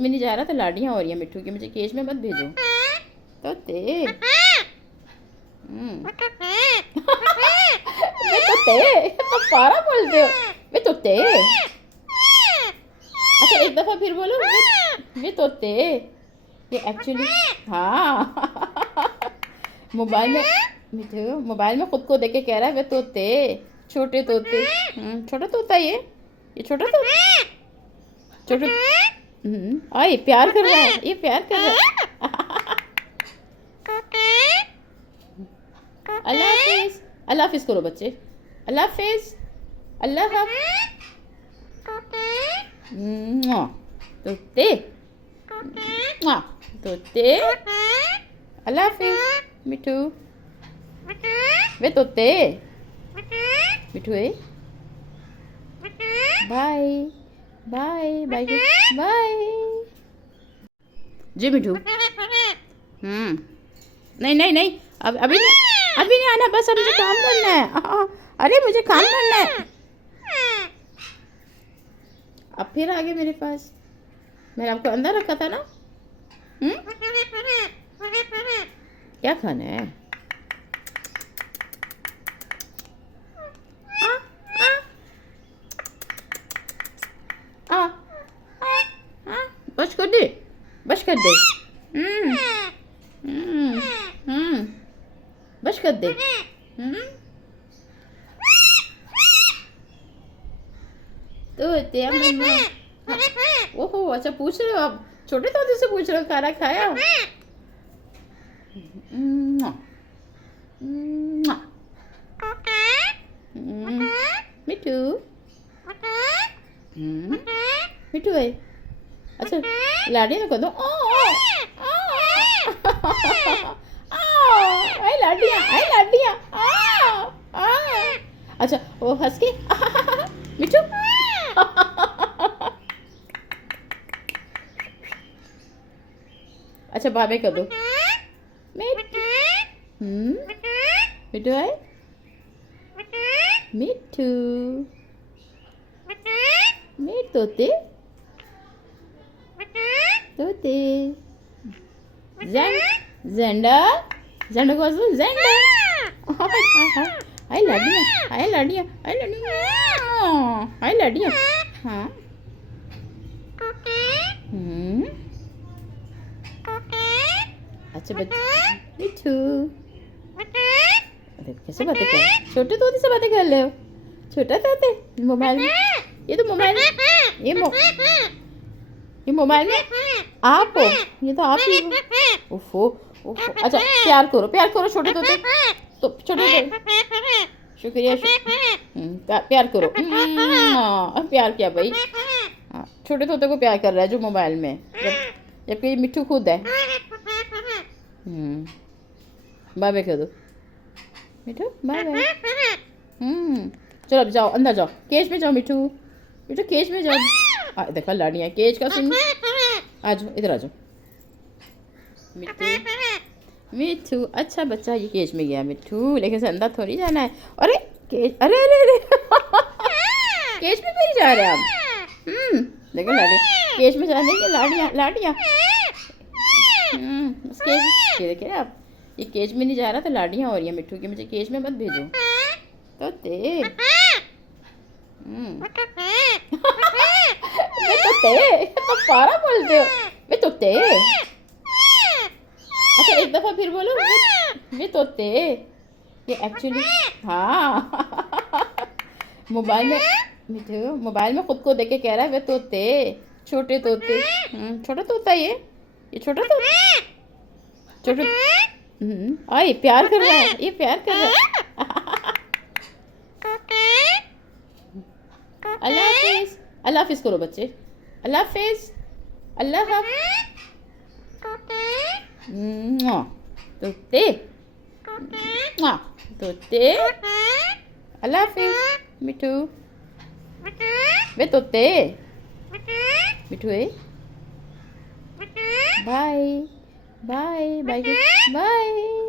में नहीं जा रहा तो लाड़ियाँ हो रही हैं मिट्ठू की, मुझे केज में मत भेजो तोते। वे तोते तो पारा बोलते हो, वे तोते। अच्छा एक दफा फिर बोलो, वे तोते। ये एक्चुअली हाँ मोबाइल में मिठू मोबाइल में खुद को देख के कह रहा है वे तोते, छोटे तोते। छोटा तोता ये छोटा तोता, छोटे। ये प्यार कर रहा है, ये प्यार कर रहा है। अल्लाह हाफिज, अल्लाह हाफिज करो बच्चे, अल्लाह हाफिज, अल्लाह हाफिज। तोते तोते, अल्लाह हाफिज मिठू। वे तोते मिठू है। बाय बाय बाय बाय जी मिठू। नहीं नहीं नहीं, अभी नहीं आना, बस अब मुझे काम करना है। अरे मुझे काम करना है। अब फिर आ गए मेरे पास, मैंने आपको अंदर रखा था ना। क्या खाना है? बस कर दे, बस कर दे। बस कर दे। तो मम्मा, ओहो अच्छा पूछ रहे हो आप, छोटे तोते से पूछ रहे हो खाना खाया? मिठू मिठू है। अच्छा लाड़ियाँ तो कर दो। आई लाड़ियाँ, आई लाड़ियाँ। अच्छा वो हंस के मिठू। अच्छा बाबे कर दो। मिठू है, मिठू मिठ तोते तोते। झंडा झंडा को झंडा। आई लाड़ियाँ, आई लाड़ियाँ, आई लाड़ियाँ, आई लाड़ियाँ। हाँ अच्छा बच्चे मिठू कैसे बातें कर, छोटे तोते से बातें कर ले हो। छोटा तोते मोबाइल में, ये तो मोबाइल में, ये मोबाइल में आप हो, ये तो आप ही हो। ओफो ओफो। अच्छा प्यार करो छोटे तोते, तो छोटे तोते शुक्रिया प्यार करो। प्यार किया भाई। छोटे तोते को प्यार कर रहा है जो मोबाइल में, जबकि मिट्ठू खुद है। बाय कह दो मिठू, बाय बाय। चलो अब जाओ अंदर जाओ, केज में जाओ मिठू, मिठू केज में जाओ। देखा लाड़ियाँ, केज का सुन। आ जाओ इधर आ जाओ मिठू। मिठू अच्छा बच्चा, ये केज में गया मिठू, लेकिन अंदर थोड़ी जाना है। अरे केज, अरे अरे अरे केज में फिर जा रहे हैं आप। देखो लाड़ियाँ, केज में जाने की लाड़ियाँ लाड़ियाँ। देखे आप, ये केज में नहीं जा रहा तो लाड़ियाँ हो रही हैं मिट्ठू की, मुझे केज में मत भेजो तोते। वे तोते तो पारा बोलते हो, वे तोते। अच्छा एक दफा फिर बोलो, वे तोते। ये एक्चुअली हाँ मोबाइल में मिठू मोबाइल में खुद को देख के कह रहा है वे तोते, छोटे तोते। छोटा तोता ये छोटा तोता, छोटे। ये प्यार कर रहा है, ये प्यार कर रहा है। अल्लाह हाफिज, अल्लाह हाफिज करो बच्चे, अल्लाह हाफिज, अल्लाह हाफिज। तोते तोते, अल्लाह हाफिज मिठू। वे तोते मिठू है। Bye bye bye bye.